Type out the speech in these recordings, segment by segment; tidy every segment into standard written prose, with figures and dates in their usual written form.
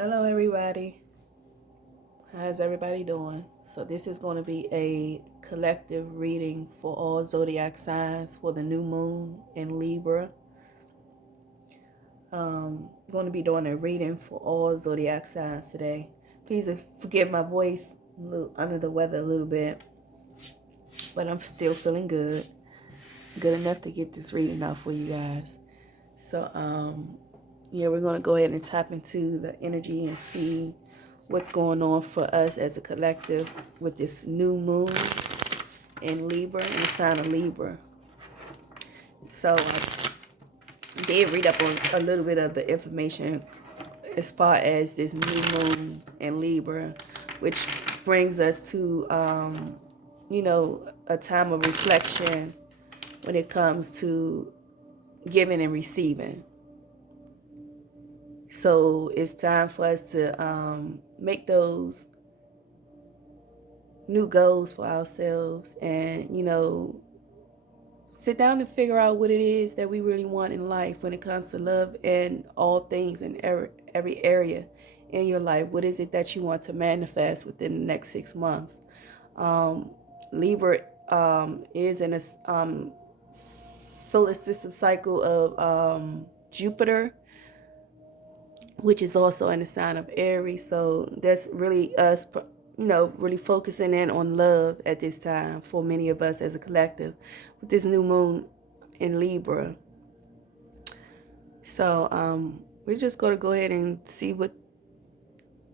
Hello, everybody. How's everybody doing? So, this is going to be a collective reading for all zodiac signs for the new moon in Libra. I'm going to be doing a reading for all zodiac signs today. Please forgive my voice, under the weather a little bit, but I'm still feeling good. Good enough to get this reading out for you guys. So, yeah, we're going to go ahead and tap into the energy and see what's going on for us as a collective with this new moon in Libra, in the sign of Libra. So I did read up on a little bit of the information as far as this new moon in Libra, which brings us to, a time of reflection when it comes to giving and receiving. So it's time for us to make those new goals for ourselves and, sit down and figure out what it is that we really want in life when it comes to love and all things in every area in your life. What is it that you want to manifest within the next 6 months? Libra is in a solar system cycle of Jupiter, which is also in the sign of Aries. So that's really us, really focusing in on love at this time for many of us as a collective with this new moon in Libra. So we're just going to go ahead and see what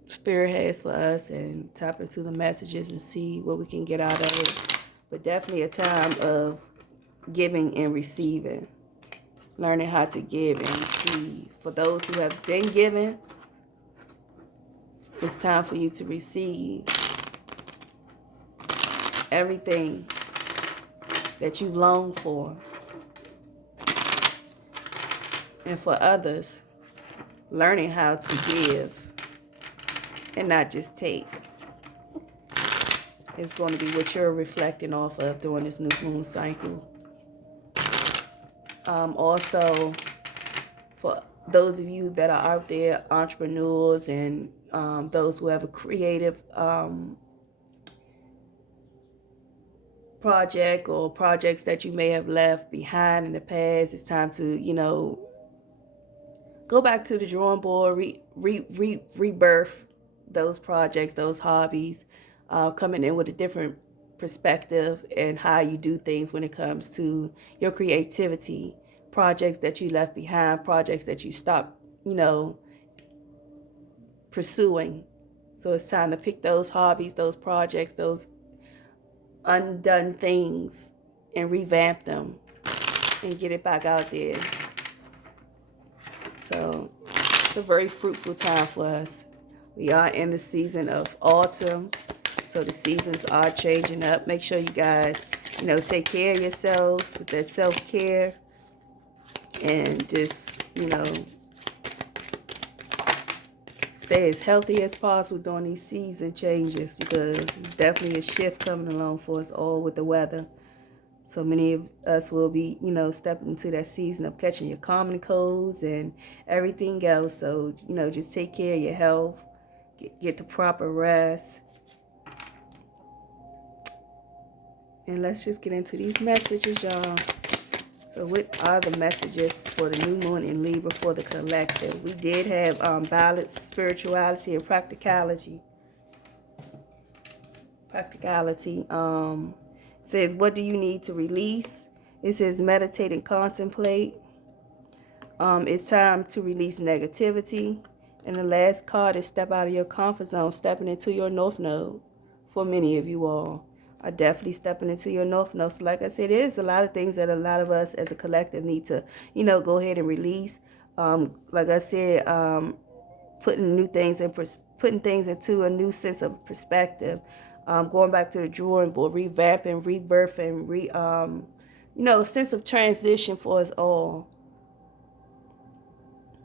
Spirit has for us and tap into the messages and see what we can get out of it. But definitely a time of giving and receiving. Learning how to give and receive. For those who have been given, it's time for you to receive everything that you long for. And for others, learning how to give and not just take is going to be what you're reflecting off of during this new moon cycle. Also, for those of you that are out there, entrepreneurs and those who have a creative project or projects that you may have left behind in the past, it's time to, go back to the drawing board, rebirth those projects, those hobbies, coming in with a different perspective and how you do things when it comes to your creativity, projects that you left behind, projects that you stopped, pursuing. So it's time to pick those hobbies, those projects, those undone things and revamp them and get it back out there. So it's a very fruitful time for us. We are in the season of autumn, so the seasons are changing up. Make sure you guys, take care of yourselves with that self-care and just, stay as healthy as possible during these season changes because it's definitely a shift coming along for us all with the weather. So many of us will be, stepping into that season of catching your common colds and everything else. So, just take care of your health, get the proper rest. And let's just get into these messages, y'all. So what are the messages for the new moon in Libra for the collective? We did have balance, spirituality, and practicality. Says, what do you need to release? It says, meditate and contemplate. It's time to release negativity. And the last card is step out of your comfort zone, stepping into your north node. For many of you all are definitely stepping into your north node. So like I said, there's a lot of things that a lot of us as a collective need to, go ahead and release. Like I said, putting things into a new sense of perspective. Going back to the drawing board, revamping, rebirthing, a sense of transition for us all.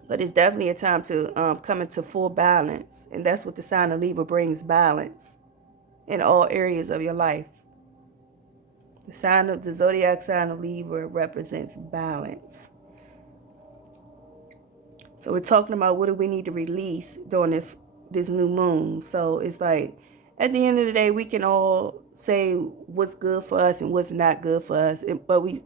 But it's definitely a time to come into full balance. And that's what the sign of Libra brings, balance in all areas of your life. The zodiac sign of Libra represents balance. So we're talking about what do we need to release during this new moon. So it's like at the end of the day, we can all say what's good for us and what's not good for us, but we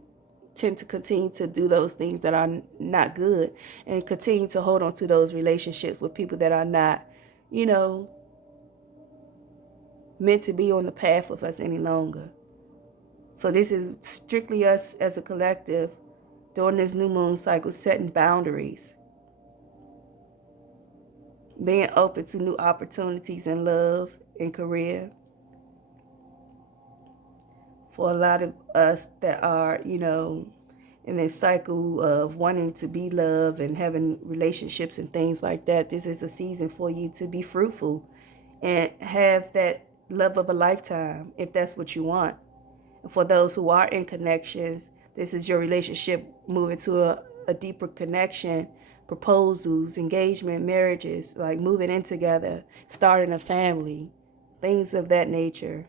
tend to continue to do those things that are not good and continue to hold on to those relationships with people that are not, you know, meant to be on the path with us any longer. So this is strictly us as a collective during this new moon cycle, setting boundaries, being open to new opportunities in love and career. For a lot of us that are, you know, in this cycle of wanting to be loved and having relationships and things like that, this is a season for you to be fruitful and have that love of a lifetime if that's what you want. And for those who are in connections, this is your relationship moving to a deeper connection, proposals, engagement, marriages, like moving in together, starting a family, things of that nature.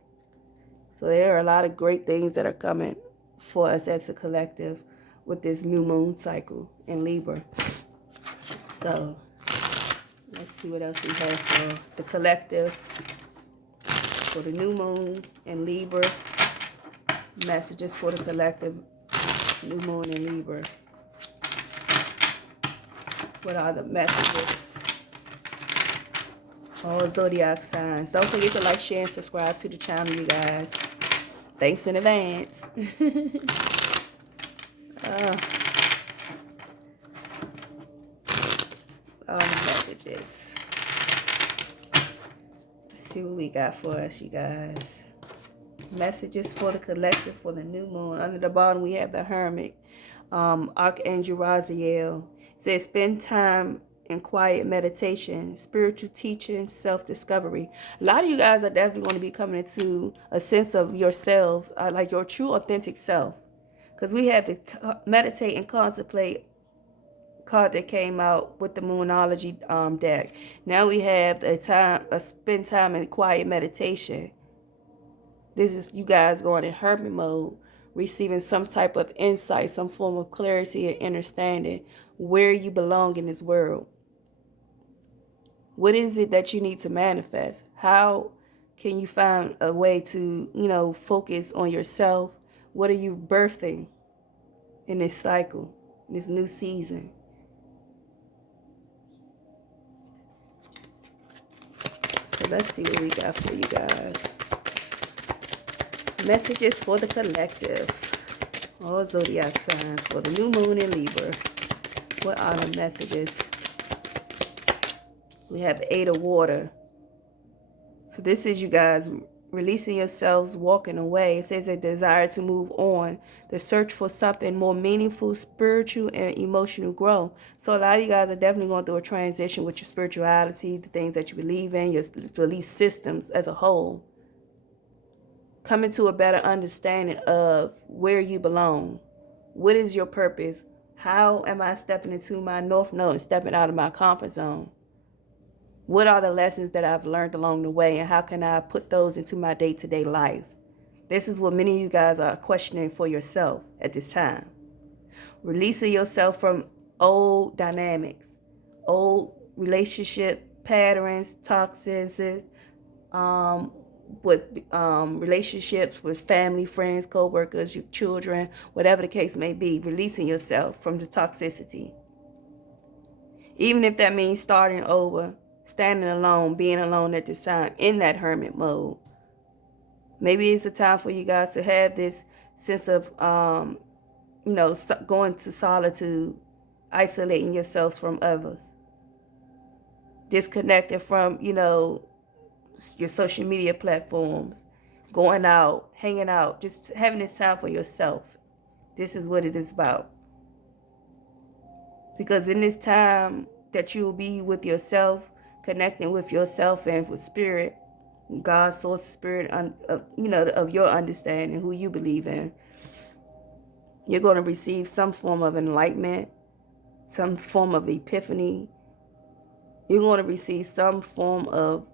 So there are a lot of great things that are coming for us as a collective with this new moon cycle in Libra. So let's see what else we have for the collective, for the new moon in Libra. Messages for the collective, new moon in Libra. What are the messages? All zodiac signs. Don't forget to like, share, and subscribe to the channel, you guys. Thanks in advance. All the messages. Let's see what we got for us, you guys. Messages for the collective for the new moon. Under the bottom, we have the Hermit. Archangel Raziel says, spend time in quiet meditation, spiritual teaching, self-discovery. A lot of you guys are definitely going to be coming into a sense of yourselves, like your true authentic self. Because we have to meditate and contemplate card that came out with the Moonology deck. Now we have spend time in quiet meditation. This is you guys going in hermit mode, receiving some type of insight, some form of clarity and understanding where you belong in this world. What is it that you need to manifest? How can you find a way to, you know, focus on yourself? What are you birthing in this cycle, in this new season? So let's see what we got for you guys. Messages for the collective. All zodiac signs for the new moon in Libra. What are the messages? We have 8 of water. So this is you guys releasing yourselves, walking away. It says a desire to move on, the search for something more meaningful, spiritual, and emotional growth. So a lot of you guys are definitely going through a transition with your spirituality, the things that you believe in, your belief systems as a whole. Coming to a better understanding of where you belong. What is your purpose? How am I stepping into my North Node and stepping out of my comfort zone? What are the lessons that I've learned along the way, and how can I put those into my day-to-day life? This is what many of you guys are questioning for yourself at this time. Releasing yourself from old dynamics, old relationship patterns, toxicity, with relationships with family, friends, co-workers, your children, whatever the case may be. Releasing yourself from the toxicity. Even if that means starting over, standing alone, being alone at this time in that hermit mode. Maybe it's a time for you guys to have this sense of, you know, going to solitude, isolating yourselves from others. Disconnected from, you know, your social media platforms, going out, hanging out, just having this time for yourself. This is what it is about. Because in this time that you will be with yourself, connecting with yourself and with spirit, God's source, spirit, you know, of your understanding, who you believe in, you're going to receive some form of enlightenment, some form of epiphany. You're going to receive some form of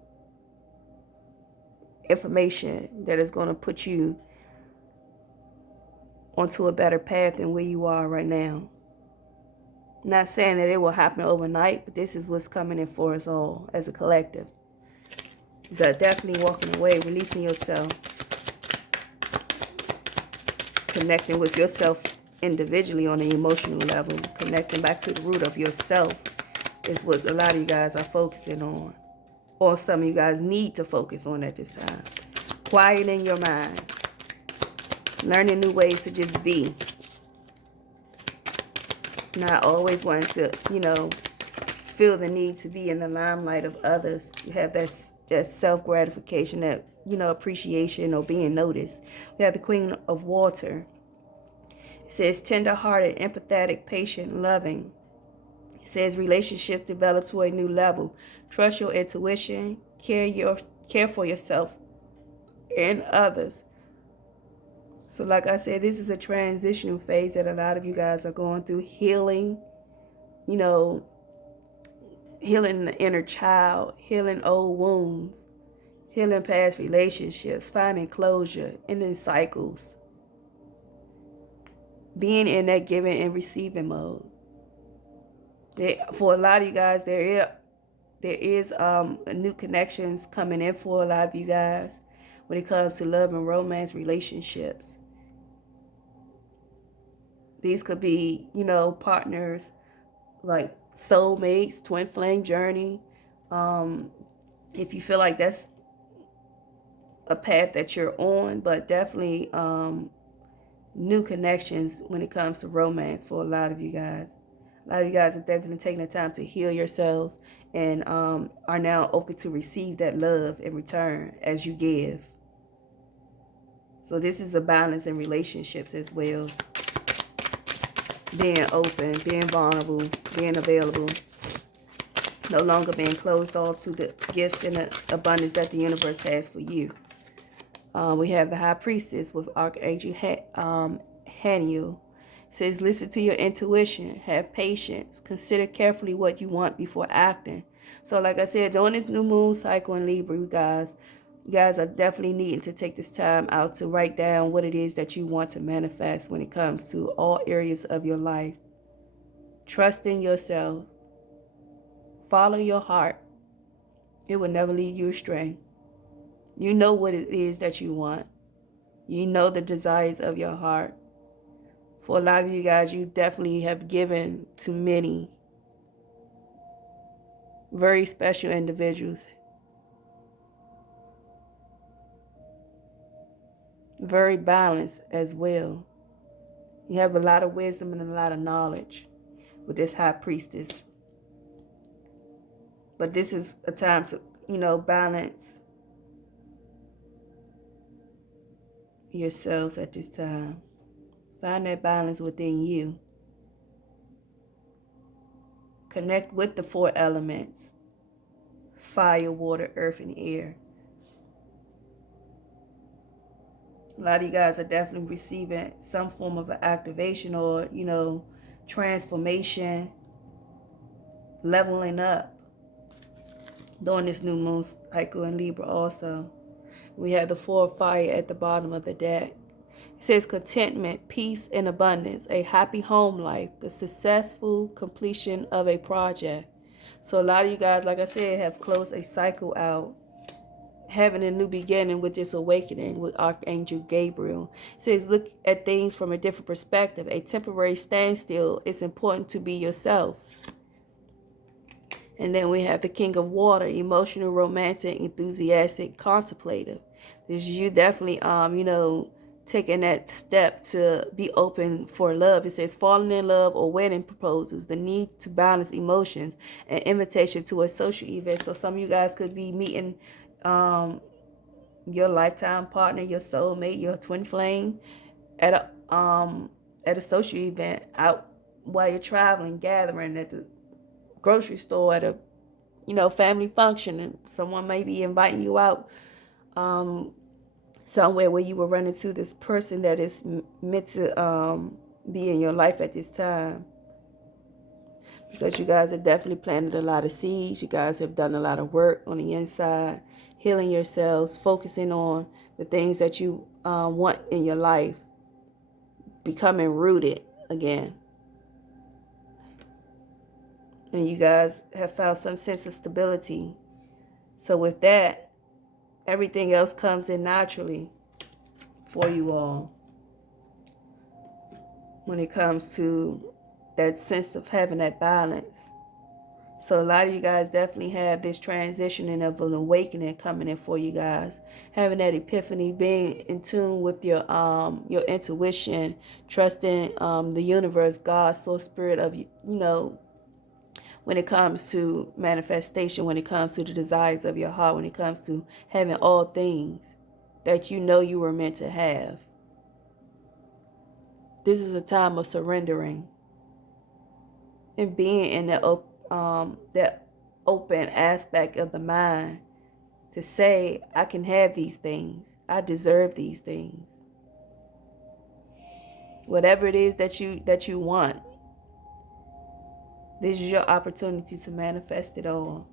information that is going to put you onto a better path than where you are right now. Not saying that it will happen overnight, but this is what's coming in for us all as a collective. But definitely walking away, releasing yourself, connecting with yourself individually on an emotional level, connecting back to the root of yourself is what a lot of you guys are focusing on, or some of you guys need to focus on at this time. Quieting your mind, learning new ways to just be, not always wanting to, feel the need to be in the limelight of others, to have that self-gratification, that, appreciation or being noticed. We have the Queen of Water. It says tender-hearted, empathetic, patient, loving. It says relationship develop to a new level. Trust your intuition, care for yourself and others. So like I said, this is a transitional phase that a lot of you guys are going through, healing, healing the inner child, healing old wounds, healing past relationships, finding closure, ending cycles, being in that giving and receiving mode. For a lot of you guys, there is new connections coming in for a lot of you guys when it comes to love and romance relationships. These could be, partners like soulmates, twin flame journey. If you feel like that's a path that you're on, but definitely new connections when it comes to romance for a lot of you guys. A lot of you guys are definitely taking the time to heal yourselves and are now open to receive that love in return as you give. So this is a balance in relationships as well. Being open, being vulnerable, being available. No longer being closed off to the gifts and the abundance that the universe has for you. We have the High Priestess with Archangel Haniel. It says, listen to your intuition, have patience, consider carefully what you want before acting. So like I said, during this new moon cycle in Libra, you guys are definitely needing to take this time out to write down what it is that you want to manifest when it comes to all areas of your life. Trust in yourself. Follow your heart. It will never lead you astray. You know what it is that you want. You know the desires of your heart. For a lot of you guys, you definitely have given to many very special individuals. Very balanced as well. You have a lot of wisdom and a lot of knowledge with this High Priestess. But this is a time to, balance yourselves at this time. Find that balance within you. Connect with the 4 elements: fire, water, earth, and air. A lot of you guys are definitely receiving some form of an activation or, transformation, leveling up during this new moon cycle in Libra also. We have the 4 of fire at the bottom of the deck. It says contentment, peace, and abundance, a happy home life, the successful completion of a project. So a lot of you guys, like I said, have closed a cycle out, having a new beginning with this awakening with Archangel Gabriel. It says look at things from a different perspective. A temporary standstill. It's important to be yourself. And then we have the King of Water, emotional, romantic, enthusiastic, contemplative. This is you definitely, taking that step to be open for love. It says falling in love or wedding proposals, the need to balance emotions, and invitation to a social event. So some of you guys could be meeting your lifetime partner, your soulmate, your twin flame at a social event, out while you're traveling, gathering at the grocery store, at a family function, and someone may be inviting you out somewhere where you will run into this person that is meant to be in your life at this time. Because you guys have definitely planted a lot of seeds. You guys have done a lot of work on the inside, healing yourselves, focusing on the things that you want in your life, becoming rooted again. And you guys have found some sense of stability. So with that, everything else comes in naturally for you all. When it comes to that sense of having that balance. So a lot of you guys definitely have this transitioning of an awakening coming in for you guys. Having that epiphany, being in tune with your intuition, trusting the universe, God, soul, spirit of you know, when it comes to manifestation, when it comes to the desires of your heart, when it comes to having all things that you know you were meant to have. This is a time of surrendering and being in that open aspect of the mind to say, I can have these things. I deserve these things. Whatever it is that you want, this is your opportunity to manifest it all.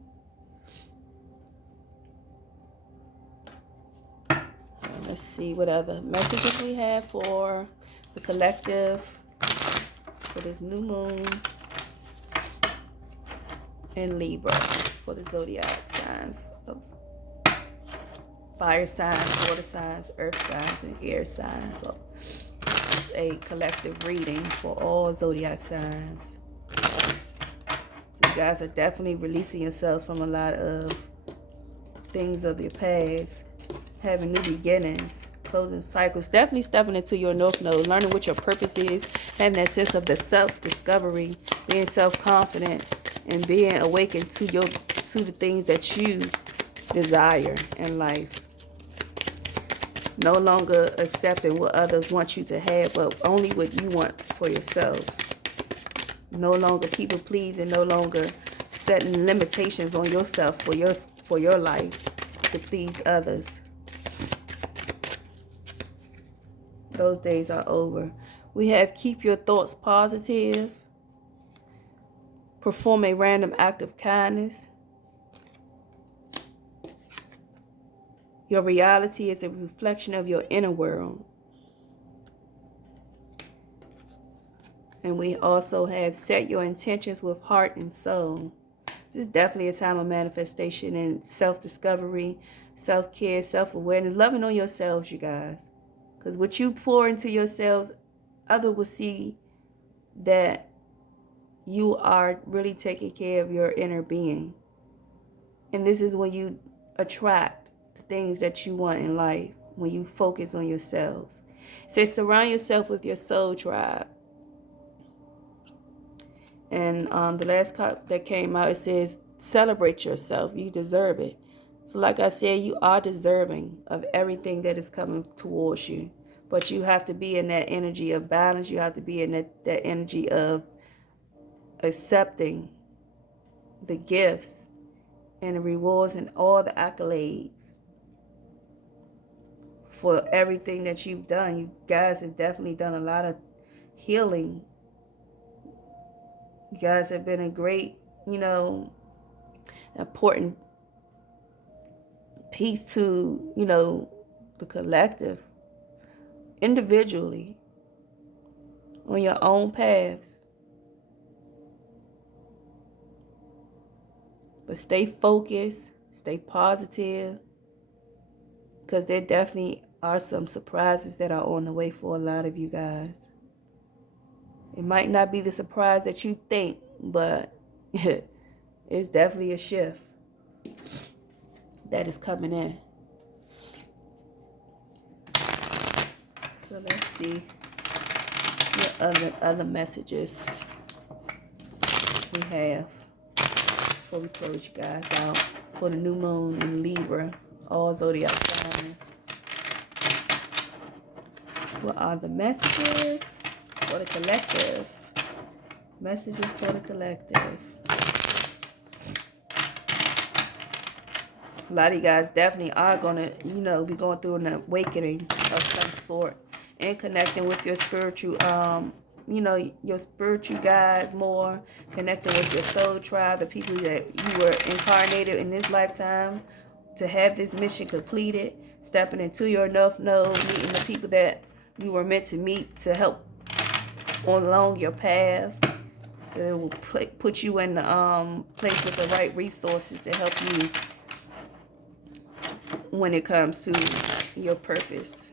Let's see what other messages we have for the collective for this new moon in Libra, for the zodiac signs of fire signs, water signs, earth signs, and air signs. So it's a collective reading for all zodiac signs. So you guys are definitely releasing yourselves from a lot of things of your past, having new beginnings, closing cycles, definitely stepping into your north node, learning what your purpose is, having that sense of the self-discovery, being self-confident, and being awakened to the things that you desire in life. No longer accepting what others want you to have, but only what you want for yourselves. No longer people pleasing, no longer setting limitations on yourself for your life to please others. Those days are over. We have keep your thoughts positive. Perform a random act of kindness. Your reality is a reflection of your inner world. And we also have set your intentions with heart and soul. This is definitely a time of manifestation and self-discovery, self-care, self-awareness, loving on yourselves, you guys. Because what you pour into yourselves, others will see that you are really taking care of your inner being. And this is when you attract the things that you want in life, when you focus on yourselves. It says surround yourself with your soul tribe. And the last card that came out, it says celebrate yourself. You deserve it. So like I said, you are deserving of everything that is coming towards you. But you have to be in that energy of balance. You have to be in that energy of accepting the gifts and the rewards and all the accolades for everything that you've done. You guys have definitely done a lot of healing. You guys have been a great, important piece to, the collective, individually, on your own paths. But stay focused, stay positive, because there definitely are some surprises that are on the way for a lot of you guys. It might not be the surprise that you think, but it's definitely a shift that is coming in. So let's see what other messages we have before we close you guys out for the new moon in Libra, all zodiac signs. What are the messages for the collective? Messages for the collective. A lot of you guys definitely are going to, be going through an awakening of some sort and connecting with your spiritual, your spiritual guides more, connecting with your soul tribe, the people that you were incarnated in this lifetime to have this mission completed, stepping into your north node, meeting the people that you were meant to meet to help along your path. It will put you in the place with the right resources to help you when it comes to your purpose.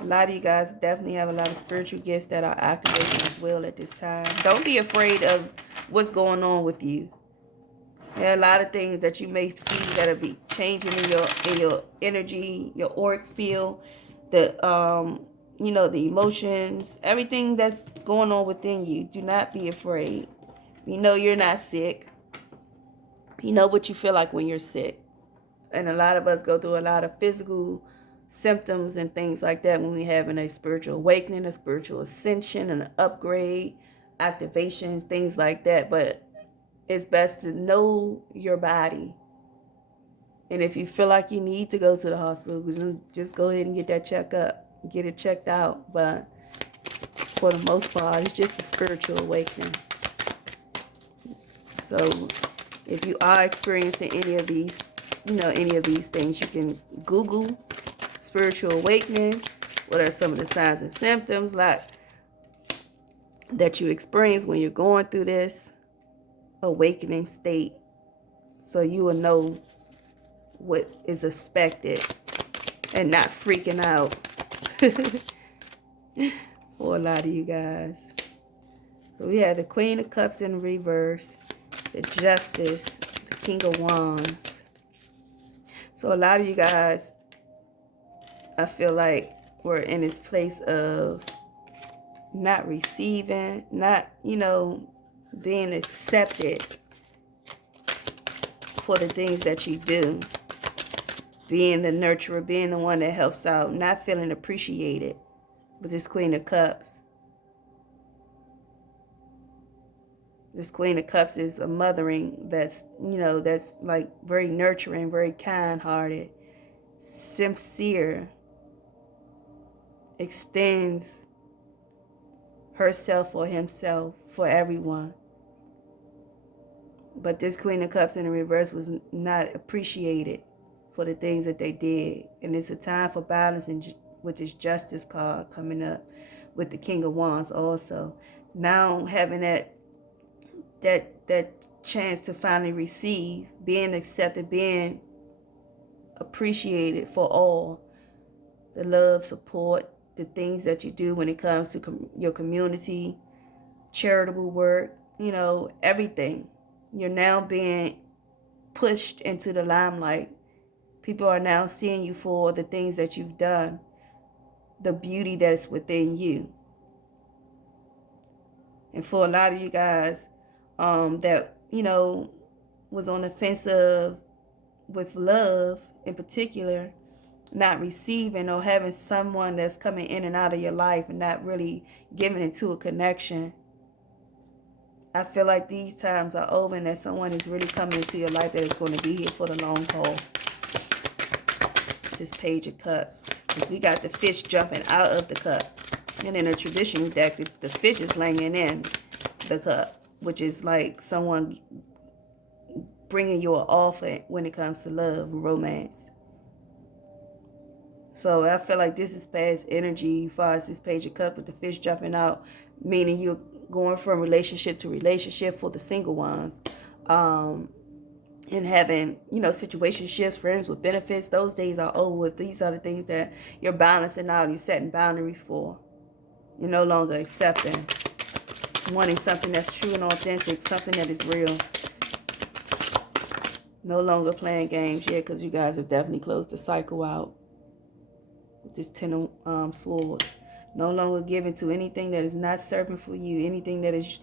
A lot of you guys definitely have a lot of spiritual gifts that are activating as well at this time. Don't be afraid of what's going on with you. There are a lot of things that you may see that'll be changing in your energy, your auric field, the the emotions, everything that's going on within you. Do not be afraid. You know you're not sick. You know what you feel like when you're sick. And a lot of us go through a lot of physical symptoms and things like that when we're having a spiritual awakening, a spiritual ascension, an upgrade, activations, things like that. But it's best to know your body. And if you feel like you need to go to the hospital, just go ahead and get that checkup. Get it checked out. But for the most part, it's just a spiritual awakening. So if you are experiencing any of these things, you can Google spiritual awakening. What are some of the signs and symptoms like that you experience when you're going through this awakening state, so you will know what is expected and not freaking out for a lot of you guys. So we have the Queen of Cups in reverse, the Justice, the King of Wands. So a lot of you guys, I feel like we're in this place of not receiving, not, being accepted for the things that you do. Being the nurturer, being the one that helps out, not feeling appreciated with this Queen of Cups. This Queen of Cups is a mothering that's like very nurturing, very kind-hearted, sincere, extends herself or himself for everyone. But this Queen of Cups in the reverse was not appreciated for the things that they did. And it's a time for balance, and with this Justice card coming up with the King of Wands also. Now having that chance to finally receive, being accepted, being appreciated for all the love, support, the things that you do when it comes to your community, charitable work, everything. You're now being pushed into the limelight. People are now seeing you for the things that you've done, the beauty that's within you. And for a lot of you guys that, was on the fence with love in particular, not receiving or having someone that's coming in and out of your life and not really giving into a connection, I feel like these times are over and that someone is really coming into your life that is going to be here for the long haul. This Page of Cups. Because we got the fish jumping out of the cup. And in a traditional deck, the fish is laying in the cup, which is like someone bringing you an offer when it comes to love and romance. So I feel like this is past energy as far as this Page of Cups with the fish jumping out, meaning you're going from relationship to relationship for the single ones. And having, situationships, friends with benefits, those days are over with. These are the things that you're balancing out, you're setting boundaries for. You're no longer accepting, wanting something that's true and authentic, something that is real. No longer playing games yet, because you guys have definitely closed the cycle out. With this Ten of Swords. No longer giving to anything that is not serving for you, anything that is,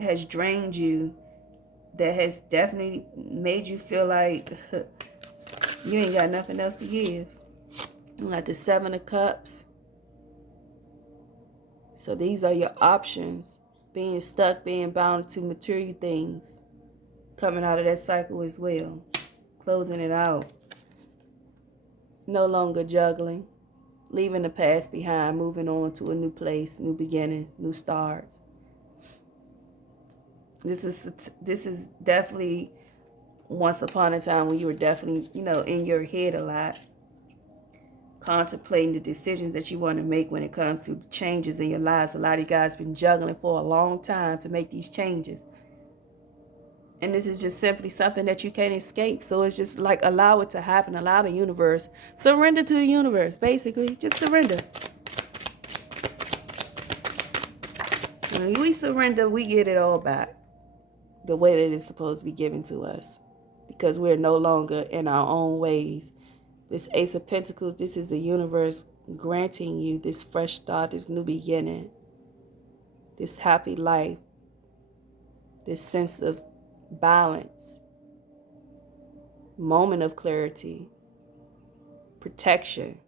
has drained you, that has definitely made you feel like you ain't got nothing else to give. Like the Seven of Cups. So these are your options. Being stuck, being bound to material things. Coming out of that cycle as well. Closing it out. No longer juggling. Leaving the past behind. Moving on to a new place, new beginning, new starts. This is definitely once upon a time when you were definitely, in your head a lot. contemplating the decisions that you want to make when it comes to changes in your lives. A lot of you guys been juggling for a long time to make these changes. And this is just simply something that you can't escape. So it's just like allow it to happen. Allow the universe. Surrender to the universe, basically. Just surrender. When we surrender, we get it all back the way that it's supposed to be given to us. Because we're no longer in our own ways. This Ace of Pentacles, this is the universe granting you this fresh start, this new beginning, this happy life, this sense of balance, moment of clarity, protection.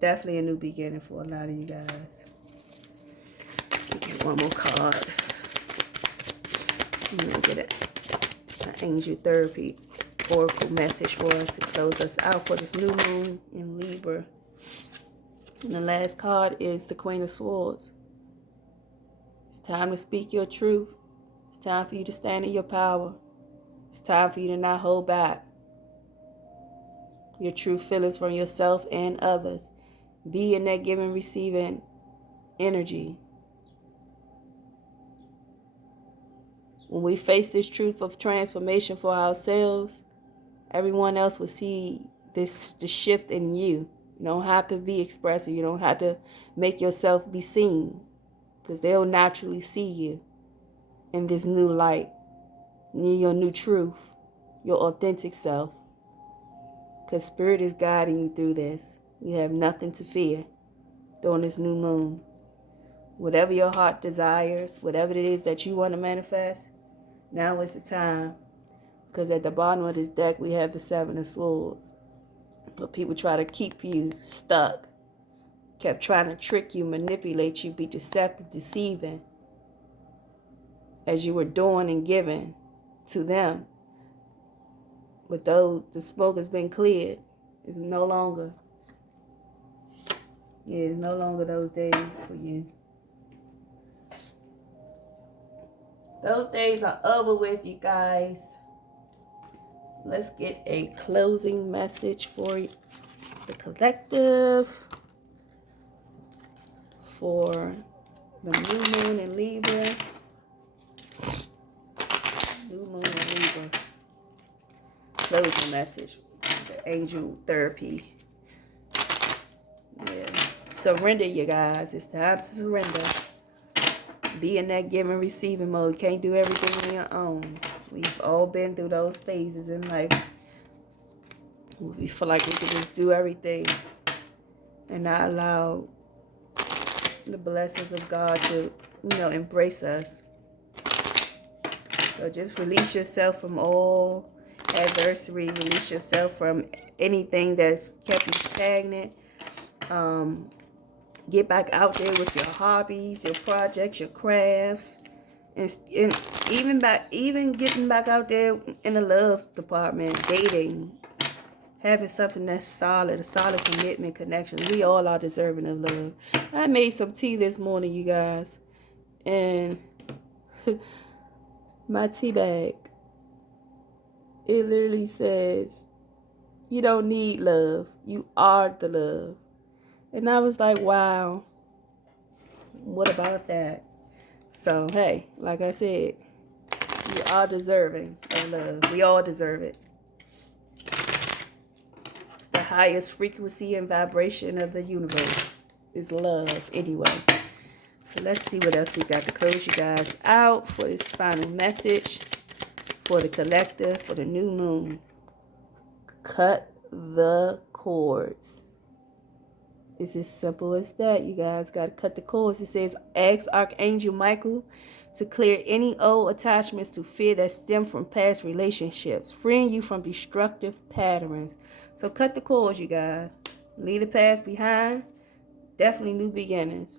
Definitely a new beginning for a lot of you guys. Get one more card. I'm going to get it. An angel therapy oracle message for us to close us out for this new moon in Libra. And the last card is the Queen of Swords. It's time to speak your truth. It's time for you to stand in your power. It's time for you to not hold back your true feelings from yourself and others. Be in that giving, receiving energy. When we face this truth of transformation for ourselves, everyone else will see the shift in you. You don't have to be expressive. You don't have to make yourself be seen, because they'll naturally see you in this new light, your new truth, your authentic self. Because Spirit is guiding you through this. You have nothing to fear during this new moon. Whatever your heart desires, whatever it is that you want to manifest, now is the time. Because at the bottom of this deck, we have the Seven of Swords. But people try to keep you stuck. Kept trying to trick you, manipulate you, be deceptive, deceiving. As you were doing and giving to them. But though the smoke has been cleared, it's no longer. Yeah, it's no longer those days for you. Those days are over with, you guys. Let's get a closing message for the collective. For the new moon in Libra. New moon in Libra. Closing message. The angel therapy. Yeah. Surrender, you guys. It's time to surrender. Be in that giving, receiving mode. You can't do everything on your own. We've all been through those phases in life. We feel like we can just do everything and not allow the blessings of God to, embrace us. So just release yourself from all adversity. Release yourself from anything that's kept you stagnant. Get back out there with your hobbies, your projects, your crafts, and even getting back out there in the love department, dating, having something that's solid, a solid commitment, connection. We all are deserving of love. I made some tea this morning, you guys, and my tea bag, it literally says, "You don't need love. You are the love." And I was like, wow, what about that? So, hey, like I said, you are deserving of love. We all deserve it. It's the highest frequency and vibration of the universe is love anyway. So let's see what else we got to close you guys out for this final message for the collective, for the new moon. Cut the cords. It's as simple as that. You guys got to cut the cords. It says, ask Archangel Michael to clear any old attachments to fear that stem from past relationships, freeing you from destructive patterns. So cut the cords, you guys. Leave the past behind. Definitely new beginnings.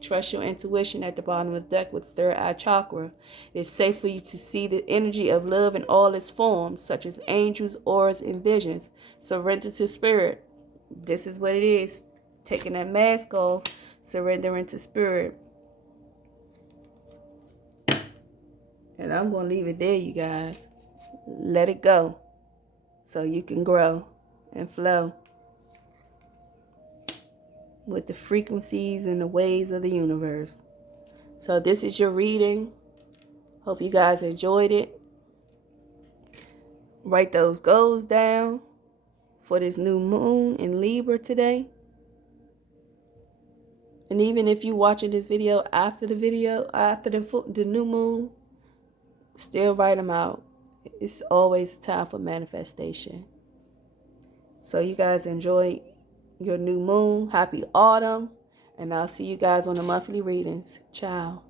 Trust your intuition at the bottom of the deck with third eye chakra. It's safe for you to see the energy of love in all its forms, such as angels, auras, and visions. Surrender to spirit. This is what it is. Taking that mask off, surrendering to spirit. And I'm going to leave it there, you guys. Let it go. so you can grow and flow with the frequencies and the waves of the universe. So this is your reading. Hope you guys enjoyed it. Write those goals down for this new moon in Libra today. And even if you're watching this video, after the new moon, still write them out. It's always a time for manifestation. So you guys enjoy your new moon. Happy autumn. And I'll see you guys on the monthly readings. Ciao.